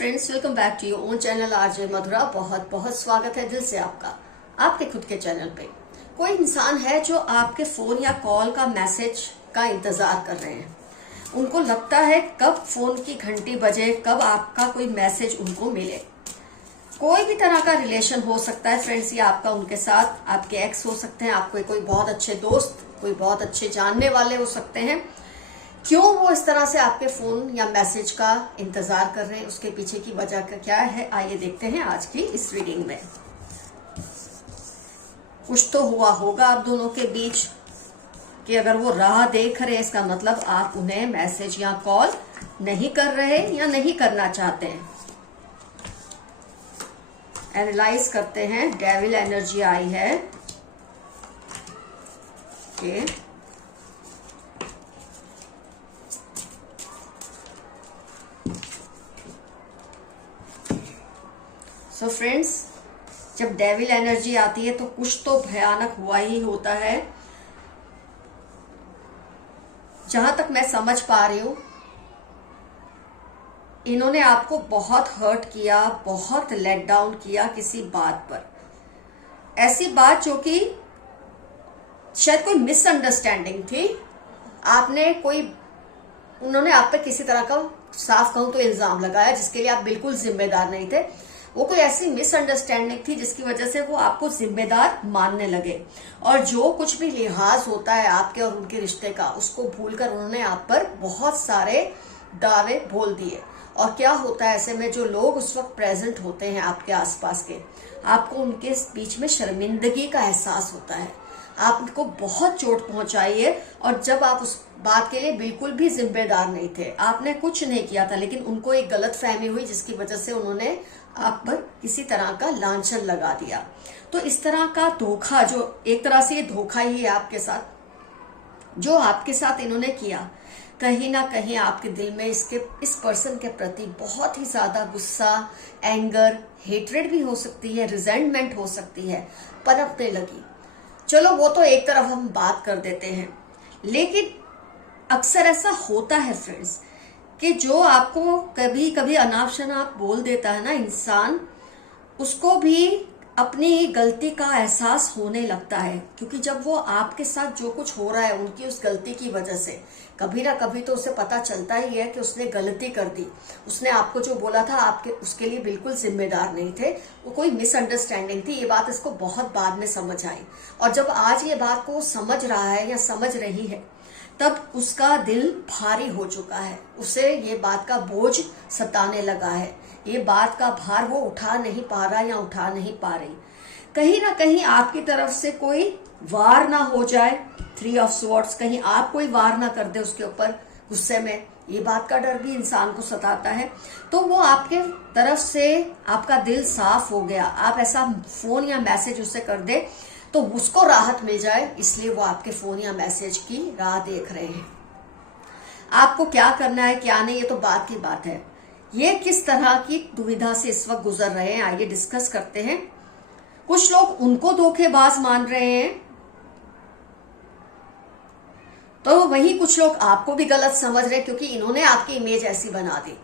Friends, welcome back to your own channel RJ Madhura. बहुत बहुत स्वागत है दिल से आपका आपके खुद के चैनल पे। कोई इंसान है जो आपके फोन या कॉल का मैसेज का इंतजार कर रहे हैं। उनको लगता है कब फोन की घंटी बजे, कब आपका कोई मैसेज उनको मिले। कोई भी तरह का रिलेशन हो सकता है फ्रेंड्स, या आपका उनके साथ, आपके एक्स हो सकते हैं, आपके कोई बहुत अच्छे दोस्त, कोई बहुत अच्छे जानने वाले हो सकते हैं। क्यों वो इस तरह से आपके फोन या मैसेज का इंतजार कर रहे हैं, उसके पीछे की वजह का क्या है, आइए देखते हैं आज की इस रीडिंग में। कुछ तो हुआ होगा आप दोनों के बीच कि अगर वो राह देख रहे हैं, इसका मतलब आप उन्हें मैसेज या कॉल नहीं कर रहे या नहीं करना चाहते हैं। एनालाइज करते हैं। डेविल एनर्जी आई है कि सो फ्रेंड्स, जब डेविल एनर्जी आती है तो कुछ तो भयानक हुआ ही होता है। जहां तक मैं समझ पा रही हूं, इन्होंने आपको बहुत हर्ट किया, बहुत लेट डाउन किया किसी बात पर। ऐसी बात जो कि शायद कोई मिसअंडरस्टैंडिंग थी। उन्होंने आप पे किसी तरह का, साफ कहूं तो, इल्जाम लगाया जिसके लिए आप बिल्कुल जिम्मेदार नहीं थे। वो कोई ऐसी मिसअंडरस्टैंडिंग थी जिसकी वजह से वो आपको जिम्मेदार मानने लगे, और जो कुछ भी लिहाज होता है आपके और उनके रिश्ते का, उसको भूलकर उन्होंने आप पर बहुत सारे दावे बोल दिए। और क्या होता है ऐसे में, जो लोग उस वक्त प्रेजेंट होते हैं आपके आसपास के, आपको उनके बीच में शर्मिंदगी का एहसास होता है। आपको बहुत चोट पहुंचाई है, और जब आप उस बात के लिए बिल्कुल भी जिम्मेदार नहीं थे, आपने कुछ नहीं किया था, लेकिन उनको एक गलत फहमी हुई जिसकी वजह से उन्होंने आप पर किसी तरह का लांछन लगा दिया। तो इस तरह का धोखा, जो एक तरह से ये धोखा ही है आपके साथ, जो आपके साथ इन्होंने किया, कहीं ना कहीं आपके दिल में इस पर्सन के प्रति बहुत ही ज्यादा गुस्सा, एंगर, हेट्रेड भी हो सकती है, रिजेंटमेंट हो सकती है, पनपने लगी। चलो वो तो एक तरफ हम बात कर देते हैं, लेकिन अक्सर ऐसा होता है फ्रेंड्स कि जो आपको कभी कभी अनाप शनाप बोल देता है ना इंसान, उसको भी अपनी गलती का एहसास होने लगता है। क्योंकि जब वो आपके साथ जो कुछ हो रहा है उनकी उस गलती की वजह से, कभी ना कभी तो उसे पता चलता ही है कि उसने गलती कर दी। उसने आपको जो बोला था, आपके उसके लिए बिल्कुल जिम्मेदार नहीं थे, वो कोई मिसअंडरस्टैंडिंग थी। ये बात इसको बहुत बाद में समझ आई, और जब आज ये बात को समझ रहा है या समझ रही है, तब उसका दिल भारी हो चुका है। उसे ये बात का बोझ सताने लगा है। ये बात का भार वो उठा नहीं पा रहा या उठा नहीं पा रही। कहीं ना कहीं आपकी तरफ से कोई वार ना हो जाए, 3 ऑफ स्वॉर्ड्स, कहीं आप कोई वार ना कर दे उसके ऊपर गुस्से में। ये बात का डर भी इंसान को सताता है। तो वो आपके तरफ से, आपका दिल साफ हो गया, आप ऐसा फोन या मैसेज उससे कर दे तो उसको राहत मिल जाए, इसलिए वो आपके फोन या मैसेज की राह देख रहे हैं। आपको क्या करना है क्या नहीं, ये तो बात की बात है। ये किस तरह की दुविधा से इस वक्त गुजर रहे हैं, आइए डिस्कस करते हैं। कुछ लोग उनको धोखेबाज मान रहे हैं, तो वही कुछ लोग आपको भी गलत समझ रहे हैं, क्योंकि इन्होंने आपकी इमेज ऐसी बना दी।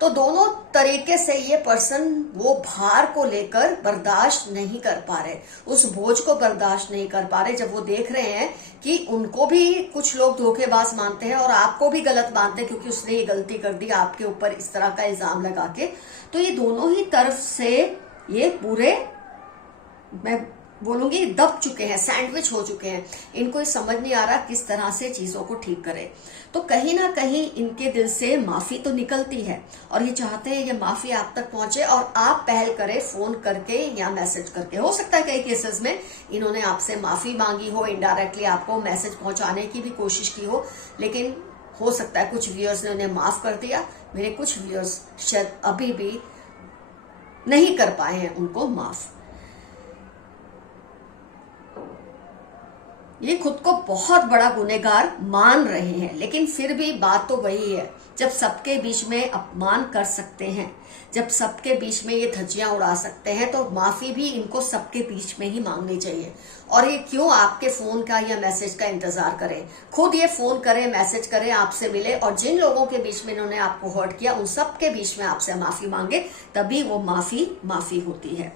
तो दोनों तरीके से ये पर्सन वो भार को लेकर बर्दाश्त नहीं कर पा रहे, उस बोझ को बर्दाश्त नहीं कर पा रहे, जब वो देख रहे हैं कि उनको भी कुछ लोग धोखेबाज मानते हैं और आपको भी गलत मानते हैं, क्योंकि उसने ये गलती कर दी आपके ऊपर इस तरह का इल्जाम लगा के। तो ये दोनों ही तरफ से ये पूरे, मैं बोलूंगी, दब चुके हैं, सैंडविच हो चुके हैं। इनको ये समझ नहीं आ रहा किस तरह से चीजों को ठीक करें। तो कहीं ना कहीं इनके दिल से माफी तो निकलती है, और ये चाहते हैं ये माफी आप तक पहुंचे और आप पहल करें, फोन करके या मैसेज करके। हो सकता है कई केसेस में इन्होंने आपसे माफी मांगी हो, इनडायरेक्टली आपको मैसेज पहुंचाने की भी कोशिश की हो, लेकिन हो सकता है कुछ व्यूअर्स ने उन्हें माफ कर दिया। मेरे कुछ व्यूअर्स शायद अभी भी नहीं कर पाए हैं उनको माफ। ये खुद को बहुत बड़ा गुनहगार मान रहे हैं, लेकिन फिर भी बात तो वही है, जब सबके बीच में अपमान कर सकते हैं, जब सबके बीच में ये धज्जियां उड़ा सकते हैं, तो माफी भी इनको सबके बीच में ही मांगनी चाहिए। और ये क्यों आपके फोन का या मैसेज का इंतजार करें, खुद ये फोन करें, मैसेज करें, आपसे मिले, और जिन लोगों के बीच में इन्होंने आपको हर्ट किया उन सबके बीच में आपसे माफी मांगे, तभी वो माफी होती है।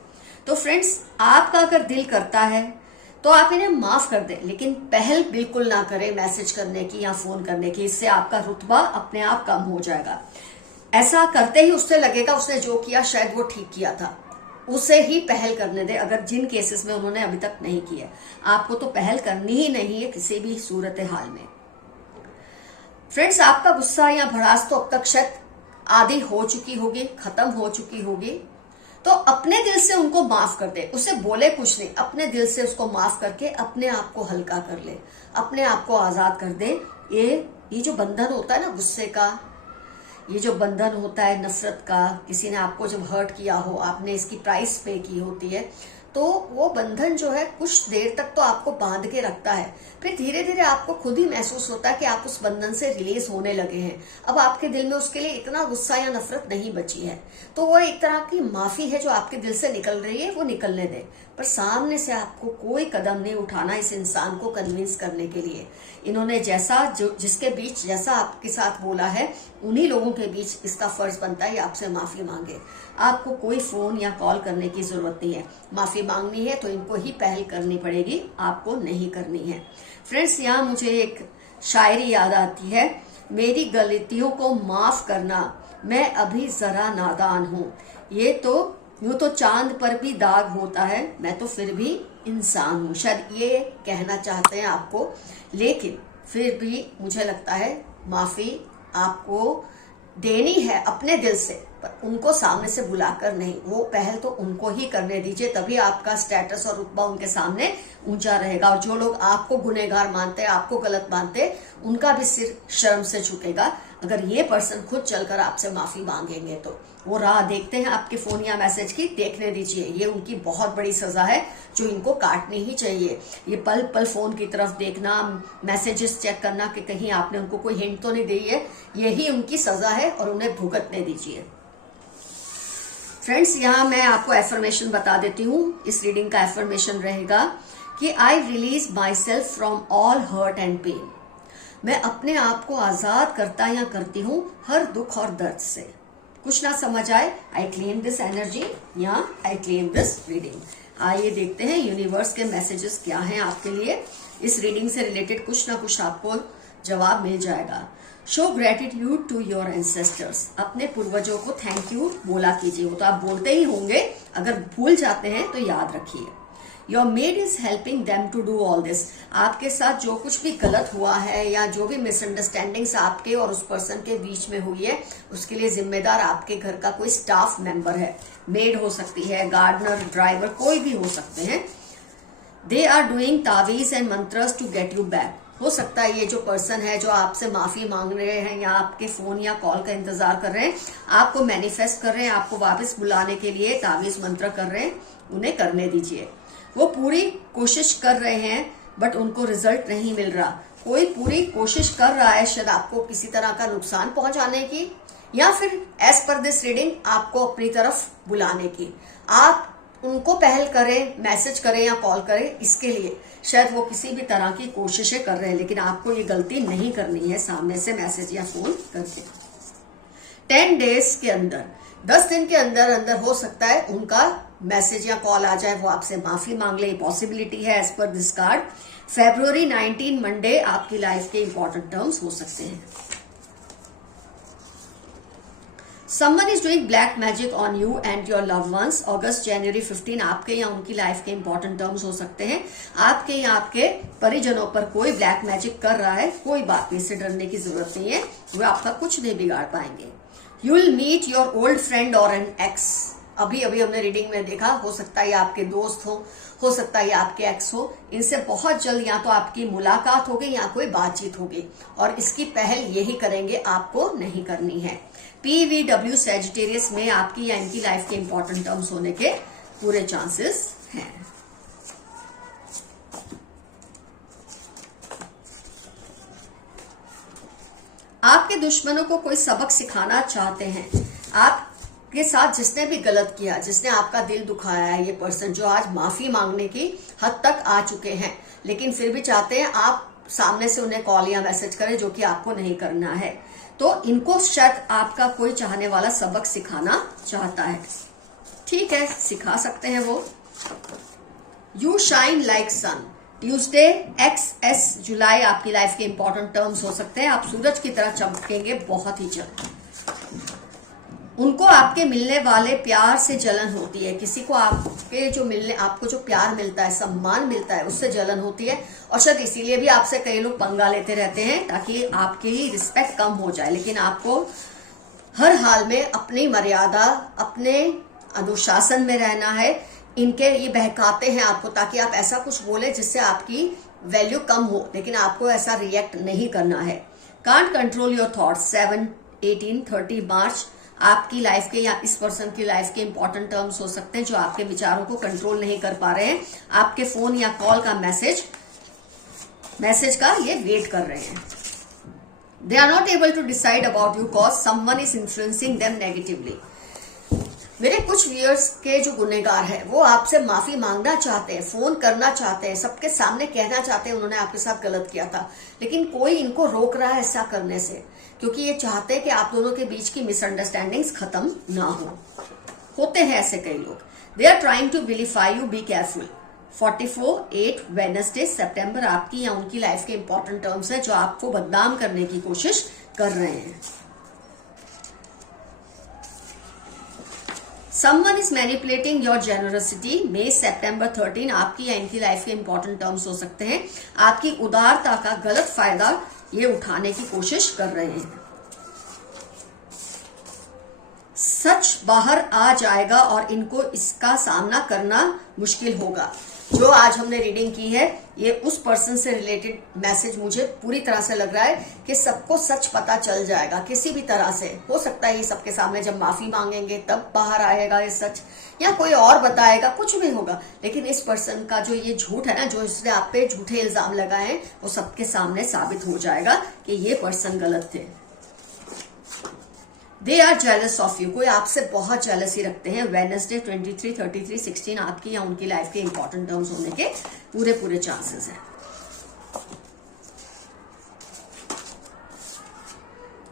तो फ्रेंड्स, आपका अगर दिल करता है तो आप इन्हें माफ कर दें, लेकिन पहल बिल्कुल ना करें मैसेज करने की या फोन करने की। इससे आपका रुतबा अपने आप कम हो जाएगा। ऐसा करते ही उससे लगेगा उसने जो किया शायद वो ठीक किया था, उसे ही पहल करने दे, अगर जिन केसेस में उन्होंने अभी तक नहीं किया। आपको तो पहल करनी ही नहीं है किसी भी सूरत हाल में। फ्रेंड्स, आपका गुस्सा या भड़ास तो अब तक शायद आधी हो चुकी होगी, खत्म हो चुकी होगी। तो अपने दिल से उनको माफ कर दे, उसे बोले कुछ नहीं, अपने दिल से उसको माफ करके अपने आप को हल्का कर ले, अपने आप को आजाद कर दे। ये जो बंधन होता है ना गुस्से का, ये जो बंधन होता है नफरत का, किसी ने आपको जब हर्ट किया हो, आपने इसकी प्राइस पे की होती है, तो वो बंधन जो है कुछ देर तक तो आपको बांध के रखता है, फिर धीरे धीरे आपको खुद ही महसूस होता है कि आप उस बंधन से रिलीज होने लगे हैं। अब आपके दिल में उसके लिए इतना गुस्सा या नफरत नहीं बची है। तो वो एक तरह की माफी है जो आपके दिल से निकल रही है, वो निकलने दें। पर सामने से आपको कोई कदम नहीं उठाना इस इंसान को कन्विंस करने के लिए। इन्होंने जिसके बीच जैसा आपके साथ बोला है, उन्हीं लोगों के बीच इसका फर्ज बनता है आपसे माफी मांगे। आपको कोई फोन या कॉल करने की जरूरत नहीं है। माफी मांगनी है तो इनको ही पहल करनी पड़ेगी, आपको नहीं करनी है। फ्रेंड्स, यहाँ मुझे एक शायरी याद आती है, मेरी गलतियों को माफ करना, मैं अभी जरा नादान हूँ। यूं तो चांद पर भी दाग होता है, मैं तो फिर भी इंसान हूँ। शायद ये कहना चाहते हैं आपको, लेकिन फिर भी मुझे लगता है माफी आपको देनी है अपने दिल से, पर उनको सामने से बुलाकर नहीं। वो पहल तो उनको ही करने दीजिए, तभी आपका स्टेटस और रुतबा उनके सामने ऊंचा रहेगा। और जो लोग आपको गुनहगार मानते हैं, आपको गलत मानते हैं, उनका भी सिर शर्म से झुकेगा अगर ये पर्सन खुद चलकर आपसे माफी मांगेंगे। तो वो राह देखते हैं आपके फोन या मैसेज की, देखने दीजिए। ये उनकी बहुत बड़ी सजा है जो इनको काटनी ही चाहिए। ये पल पल फोन की तरफ देखना, मैसेजेस चेक करना कि कहीं आपने उनको कोई हिंट तो नहीं दी है, यही उनकी सजा है और उन्हें भुगतने दीजिए। फ्रेंड्स, यहाँ मैं आपको एफर्मेशन बता देती हूँ। इस रीडिंग का एफर्मेशन रहेगा कि I release myself from all hurt and pain. मैं अपने आप को आजाद करता या करती हूँ हर दुख और दर्द से। कुछ ना समझ आए, आई क्लेम दिस एनर्जी या आई क्लेम दिस रीडिंग। आइए देखते हैं यूनिवर्स के मैसेजेस क्या हैं आपके लिए। इस रीडिंग से रिलेटेड कुछ ना कुछ आपको जवाब मिल जाएगा। Show gratitude to your ancestors. अपने पूर्वजों को थैंक यू बोला कीजिए। वो तो आप बोलते ही होंगे, अगर भूल जाते हैं तो याद रखिए। Your maid is helping them to do all this. आपके साथ जो कुछ भी गलत हुआ है या जो भी मिसअंडरस्टैंडिंग्स आपके और उस पर्सन के बीच में हुई है, उसके लिए जिम्मेदार आपके घर का कोई स्टाफ मेंबर है। मेड हो सकती है, गार्डनर, ड्राइवर, कोई भी हो सकते हैं। दे आर डूइंग तावीज and mantras to get you back. हो सकता है ये जो पर्सन है जो आपसे माफी मांग रहे हैं या आपके फोन या कॉल का इंतजार कर रहे हैं, आपको मैनिफेस्ट कर रहे हैं, आपको वापस बुलाने के लिए तावीज मंत्र कर रहे हैं, उन्हें करने दीजिए। वो पूरी कोशिश कर रहे हैं बट उनको रिजल्ट नहीं मिल रहा। कोई पूरी कोशिश कर रहा है शायद आपको किसी तरह का नुकसान पहुंचाने की, या फिर एज पर दिस रीडिंग आपको अपनी तरफ बुलाने की। आप उनको पहल करें, मैसेज करें या कॉल करें, इसके लिए शायद वो किसी भी तरह की कोशिशें कर रहे हैं, लेकिन आपको ये गलती नहीं करनी है सामने से मैसेज या फोन करके। 10 डेज के अंदर, 10 दिन के अंदर अंदर हो सकता है उनका मैसेज या कॉल आ जाए, वो आपसे माफी मांग ले, पॉसिबिलिटी है as per this card. February 19 Monday आपकी लाइफ के इंपॉर्टेंट टर्म्स हो सकते हैं। Someone is doing black magic on you and your loved ones। August January 15 आपके या उनकी लाइफ के इंपॉर्टेंट टर्म्स हो सकते हैं। आपके या आपके परिजनों पर कोई ब्लैक मैजिक कर रहा है, कोई बात नहीं, इससे डरने की जरूरत नहीं है, वे आपका कुछ नहीं बिगाड़ पाएंगे। You will meet your old friend or an ex। अभी अभी हमने रीडिंग में देखा, हो सकता है आपके दोस्त हो सकता है आपके एक्स हो। इनसे बहुत जल्द या तो आपकी मुलाकात होगी या कोई बातचीत होगी, और इसकी पहल यही करेंगे, आपको नहीं करनी है। PVW सैजिटेरियस में आपकी या इनकी लाइफ के इंपॉर्टेंट टर्म्स होने के पूरे चांसेस हैं। आपके दुश्मनों को कोई सबक सिखाना चाहते हैं। आपके साथ जिसने भी गलत किया, जिसने आपका दिल दुखाया है, ये पर्सन जो आज माफी मांगने की हद तक आ चुके हैं, लेकिन फिर भी चाहते हैं आप सामने से उन्हें कॉल या मैसेज करें, जो कि आपको नहीं करना है। तो इनको शायद आपका कोई चाहने वाला सबक सिखाना चाहता है। ठीक है, सिखा सकते हैं वो। You shine like sun, Tuesday XS जुलाई आपकी लाइफ के इंपॉर्टेंट टर्म्स हो सकते हैं। आप सूरज की तरह चमकेंगे बहुत ही जल्द। उनको आपके मिलने वाले प्यार से जलन होती है। किसी को आपको जो प्यार मिलता है, सम्मान मिलता है, उससे जलन होती है। और शायद इसीलिए भी आपसे कई लोग पंगा लेते रहते हैं, ताकि आपकी रिस्पेक्ट कम हो जाए। लेकिन आपको हर हाल में अपनी मर्यादा, अपने अनुशासन में रहना है। इनके ये बहकाते हैं आपको, ताकि आप ऐसा कुछ बोले जिससे आपकी वैल्यू कम हो, लेकिन आपको ऐसा रिएक्ट नहीं करना है। कांट कंट्रोल योर थॉट्स, 7, 18, 30 मार्च आपकी लाइफ के या इस पर्सन की लाइफ के इंपॉर्टेंट टर्म्स हो सकते हैं, जो आपके विचारों को कंट्रोल नहीं कर पा रहे हैं। आपके फोन या कॉल का मैसेज का ये वेट कर रहे हैं। They are not able to decide about you cause someone is influencing them negatively. मेरे कुछ व्यूअर्स के जो गुनहगार है, वो आपसे माफी मांगना चाहते हैं, फोन करना चाहते हैं, सबके सामने कहना चाहते हैं उन्होंने आपके साथ गलत किया था, लेकिन कोई इनको रोक रहा है ऐसा करने से, क्योंकि ये चाहते हैं कि आप दोनों के बीच की मिसअंडरस्टैंडिंग्स खत्म ना हो। होते हैं ऐसे कई लोग। They are trying to vilify you, be careful. 44/8 Wednesday सितंबर आपकी या उनकी लाइफ के इंपॉर्टेंट टर्म्स है, जो आपको बदनाम करने की कोशिश कर रहे हैं। Someone is manipulating your generosity, May September 13 आपकी या इनकी लाइफ के इंपॉर्टेंट टर्म्स हो सकते हैं। आपकी उदारता का गलत फायदा ये उठाने की कोशिश कर रहे हैं। सच बाहर आ जाएगा और इनको इसका सामना करना मुश्किल होगा। जो आज हमने रीडिंग की है, ये उस पर्सन से रिलेटेड मैसेज मुझे पूरी तरह से लग रहा है कि सबको सच पता चल जाएगा किसी भी तरह से। हो सकता है ये सबके सामने जब माफी मांगेंगे तब बाहर आएगा ये सच, या कोई और बताएगा, कुछ भी होगा। लेकिन इस पर्सन का जो ये झूठ है ना, जो इसने आप पे झूठे इल्जाम लगाए हैं, वो सबके सामने साबित हो जाएगा कि ये पर्सन गलत थे। They are jealous of you, कोई आपसे बहुत जेलसी रखते हैं। वेडनेसडे 23, 33, 16 आपकी या उनकी लाइफ के इंपॉर्टेंट टर्म्स होने के पूरे चांसेस हैं।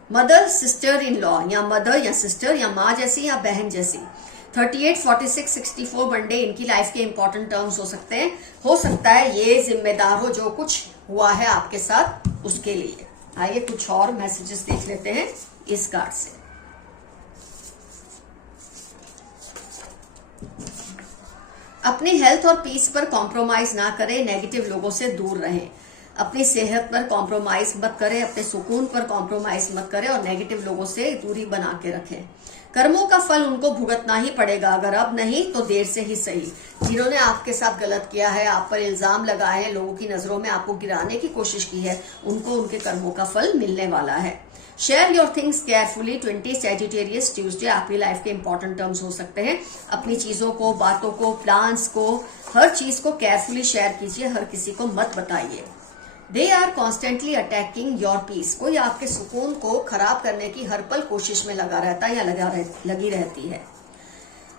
मदर सिस्टर इन लॉ, या मदर या सिस्टर या माँ जैसी या बहन जैसी। 38, 46, 64 मंडे इनकी लाइफ के इंपॉर्टेंट टर्म्स हो सकते हैं। हो सकता है ये जिम्मेदार हो जो कुछ हुआ है आपके साथ उसके लिए। आइए कुछ और मैसेजेस देख लेते हैं इस कार्ड से। अपनी हेल्थ और पीस पर कॉम्प्रोमाइज ना करें, नेगेटिव लोगों से दूर रहें। अपनी सेहत पर कॉम्प्रोमाइज मत करें, अपने सुकून पर कॉम्प्रोमाइज मत करें और नेगेटिव लोगों से दूरी बना के रखें। कर्मों का फल उनको भुगतना ही पड़ेगा, अगर अब नहीं तो देर से ही सही। जिन्होंने आपके साथ गलत किया है, आप पर इल्जाम लगाए हैं, लोगों की नजरों में आपको गिराने की कोशिश की है, उनको उनके कर्मों का फल मिलने वाला है। Share your things carefully, 20 Sagittarius Tuesday आपकी लाइफ के इंपॉर्टेंट टर्म्स हो सकते हैं। अपनी चीजों को, बातों को, प्लान्स को, हर चीज को केयरफुली शेयर कीजिए, हर किसी को मत बताइए। They are constantly attacking your peace, कोई आपके सुकून को खराब करने की हर पल कोशिश में लगा रहता है या लगी रहती है।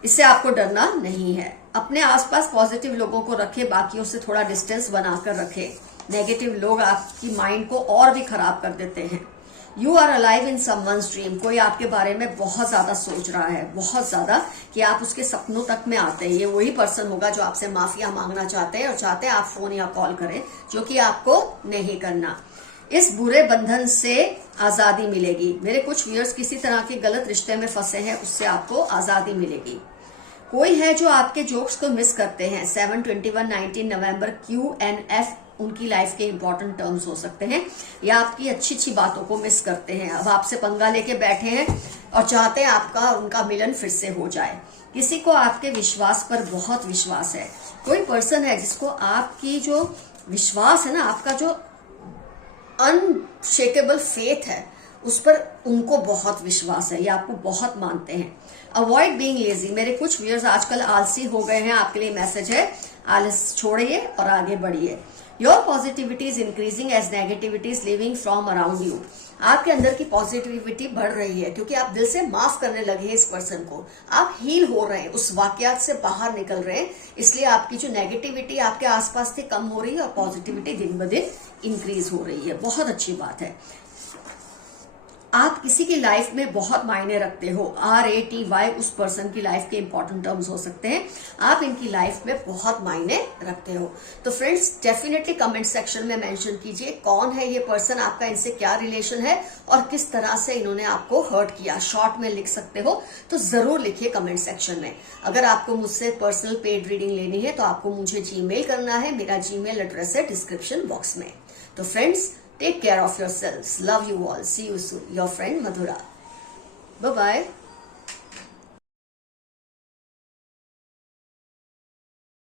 इससे आपको डरना नहीं है। अपने आसपास पॉजिटिव लोगों को रखें, बाकियों से थोड़ा डिस्टेंस बनाकर रखें। नेगेटिव लोग आपकी माइंड को और भी खराब कर देते हैं। You are alive in someone's dream, कोई आपके बारे में बहुत ज्यादा सोच रहा है, बहुत ज्यादा, कि आप उसके सपनों तक में आते हैं। ये वही पर्सन होगा जो आपसे माफिया मांगना चाहते हैं और चाहते हैं आप फोन या कॉल करें, जो कि आपको नहीं करना। इस बुरे बंधन से आजादी मिलेगी। मेरे कुछ व्यूअर्स किसी तरह के गलत रिश्ते में फंसे हैं, उससे आपको आजादी मिलेगी। कोई है जो आपके जोक्स को मिस करते हैं। 7, 21, 19 नवंबर QNF उनकी लाइफ के इंपॉर्टेंट टर्म्स हो सकते हैं, या आपकी अच्छी अच्छी बातों को मिस करते हैं। अब आपसे पंगा लेके बैठे हैं और चाहते हैं आपका उनका मिलन फिर से हो जाए। किसी को आपके विश्वास पर बहुत विश्वास है। कोई पर्सन है जिसको आपकी जो विश्वास है ना, आपका जो अनशेकेबल फेथ है, उस पर उनको बहुत विश्वास है, ये आपको बहुत मानते हैं। अवॉइड बीइंग लेजी, मेरे कुछ व्यूअर्स आजकल आलसी हो गए हैं, आपके लिए मैसेज है, आलस छोड़िए और आगे बढ़िए। Your positivity is increasing as negativity is living from around you. आपके अंदर की पॉजिटिविटी बढ़ रही है क्योंकि आप दिल से माफ करने लगे हैं इस पर्सन को। आप हील हो रहे हैं, उस वाकयात से बाहर निकल रहे हैं, इसलिए आपकी जो नेगेटिविटी आपके आसपास थी कम हो रही है और पॉजिटिविटी दिन ब दिन इंक्रीज हो रही है। बहुत अच्छी बात है। आप किसी की लाइफ में बहुत मायने रखते हो। RATY उस पर्सन की लाइफ के इंपॉर्टेंट टर्म्स हो सकते हैं। आप इनकी लाइफ में बहुत मायने रखते हो। तो फ्रेंड्स डेफिनेटली कमेंट सेक्शन में मेंशन कीजिए कौन है ये पर्सन, आपका इनसे क्या रिलेशन है और किस तरह से इन्होंने आपको हर्ट किया। शॉर्ट में लिख सकते हो तो जरूर लिखिए कमेंट सेक्शन में। अगर आपको मुझसे पर्सनल पेड रीडिंग लेनी है तो आपको मुझे जीमेल करना है। मेरा जीमेल एड्रेस है डिस्क्रिप्शन बॉक्स में। तो friends, take care of yourselves. Love you all. See you soon. Your friend Madhura. Bye-bye.